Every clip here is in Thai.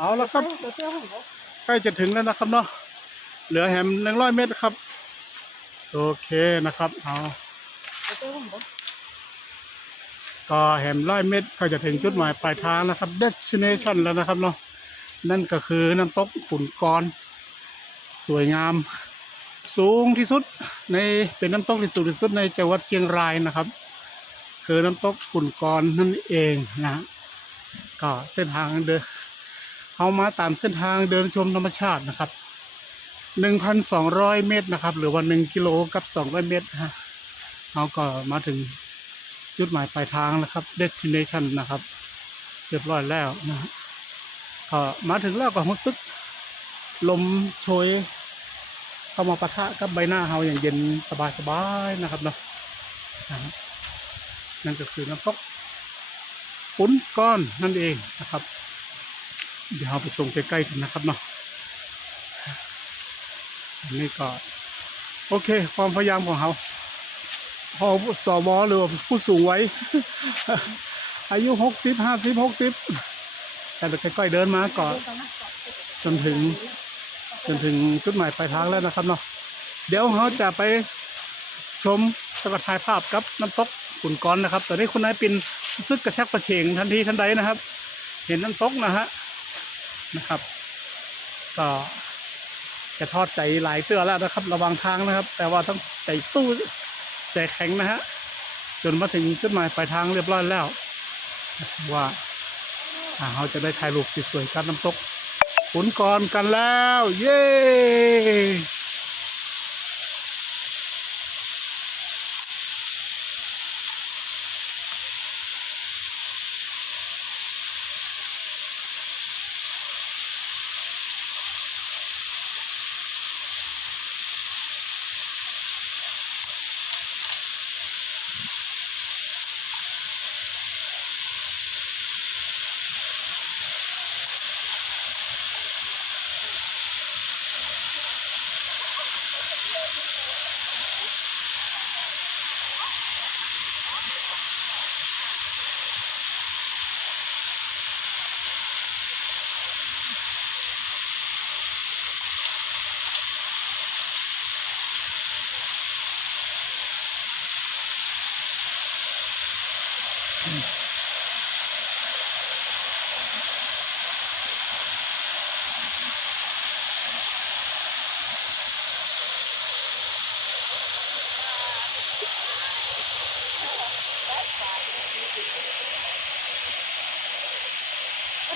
เอาละครับ ใกล้จะถึงแล้วนะครับเนาะเหลือแหมหนึ่งร้อยเมตรครับ โอเคนะครับเอาก็แหมร้อยเมตรก็จะถึงจุดหมายปลายทางนะครับ destination แล้วนะครับเนาะนั่นก็คือน้ำตกขุนกร สวยงาม สูงที่สุดในเป็นน้ำตกที่สูงที่สุดในจังหวัดเชียงรายนะครับ คือน้ำตกขุนกรนั่นเองนะก็เส้นทางเดิน เอามาตามเส้นทางเดินชมธรรมชาตินะครับ 1,200 เมตรนะครับ หรือว่า1กิโลกับ 200 เมตรฮะเราก็มาถึงจุดหมายปลายทางนะครับ destination นะครับ เรียบร้อยแล้วนะฮะก็มาถึงแล้วก็รู้สึกลมโชยเข้ามาปะทะกับใบหน้าเราอย่างเย็นสบายๆนะครับเนาะนั่นก็คือน้ำตกขุนก้อนนั่นเองนะครับ เดี๋ยวเราไปชมใกล้ๆกันนะครับเนาะอันนี้ก็ โอเค ความพยายามของเขาของสวหรือผู้สูงวัยอายุหกสิบห้าสิบหกสิบแต่ค่อยๆเดินมาก่อน จนถึง จนถึงจุดหมายปลายทางแล้วนะครับเนาะเดี๋ยวเราจะไปชมแล้วก็ถ่ายภาพกับน้ำตกขุนก้อนนะครับตอนนี้คุณนายปินซึกกระแชกกระเฉงทันทีทันใดนะครับ เห็นน้ำตกนะฮะ นะครับ ก็จะทอดใจหลายเตือแล้วนะครับ ระวังทางนะครับ แต่ว่าต้องใจสู้ใจแข็งนะฮะจนมาถึงจุดหมายปลายทางเรียบร้อยแล้ว ว่าเราจะได้ถ่ายรูปสวยๆกับน้ำตกฝนกรกันแล้ว เย้ ก็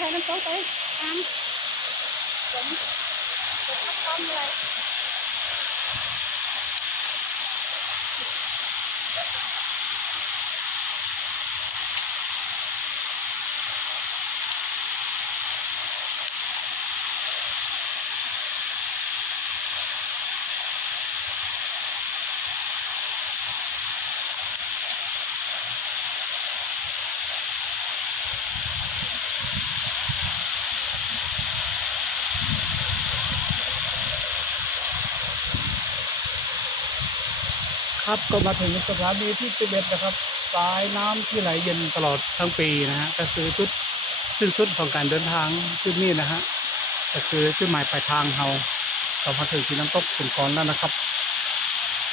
ให้น้ำโต๊ะไปตามผมผมก็พร้อมเลย ครับก็มาถึงสถานีที่สิบเอ็ดนะครับ สายน้ำที่ไหลเย็นตลอดทั้งปีนะฮะก็คือจุดสิ้นสุดของการเดินทางจุดนี้นะฮะก็คือจุดหมายปลายทางเราเรามาถึงที่น้ำตกขุนกรแล้วนะครับ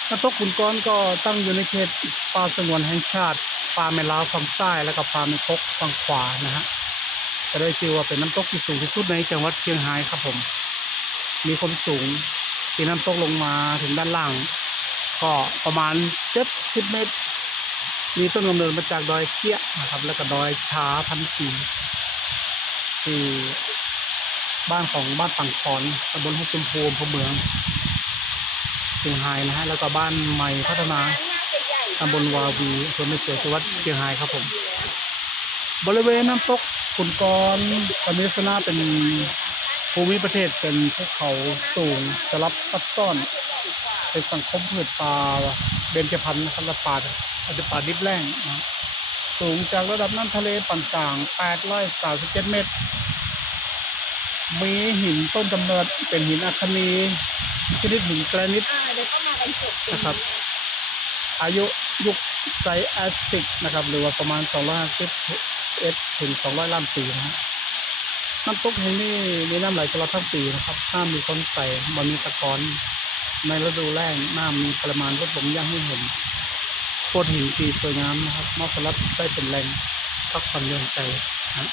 น้ำตกขุนกรก็ตั้งอยู่ในเขตป่าสงวนแห่งชาติป่าแม่ลาวฝั่งซ้ายแล้วก็ป่าแม่กกฝั่งขวานะฮะจะได้ชื่อว่าเป็นน้ำตกที่สูงที่สุดในจังหวัดเชียงรายครับผม มีความสูงที่น้ำตกลงมาถึงด้านล่าง ก็ประมาณเจ็ดสิบเมตร มีต้นกำเนิดมาจากดอยเกี้ยนะครับ แล้วก็ดอยช้าพันปีที่บ้านของบ้านฝั่งคอนตำบลห้วยชมพูอำเภอเมืองเชียงรายนะฮะแล้วก็บ้านใหม่พัฒนาตำบลวาวีอำเภอไม่เสียจังหวัดเชียงรายครับผม บริเวณน้ำตกขุนกรตอนนี้ลักษณะเป็นภูมิประเทศเป็นภูเขาสูงสลับซับซ้อน เป็นสังคมพืชป่าเบญจพรรณนะครับและป่าอาจจะป่าดิบแรงนะสูงจากระดับน้ำทะเลปานกลาง837เมตร มีหินต้นกำเนิดเป็นหินอัคนีชนิดหินแกรนิตอ่าเดี๋ยวก็มากันเจ็ดนะครับ อายุยุคไซแอซิกนะครับ หรือว่าประมาณ251ถึง 200 ล้านปีนะฮะน้ำตกแห่งนี้มีน้ำไหลตลอดทั้งปีนะครับน้ำมีคนใสมันมีตะกอน ในฤดูแรกหน้ำมีปริมาณลดลงอย่างให้เห็นโคตรหินปีสวยงามนะครับมาะสำหรับได้เป็นแรงพักผ่อนหย่อนใจนะ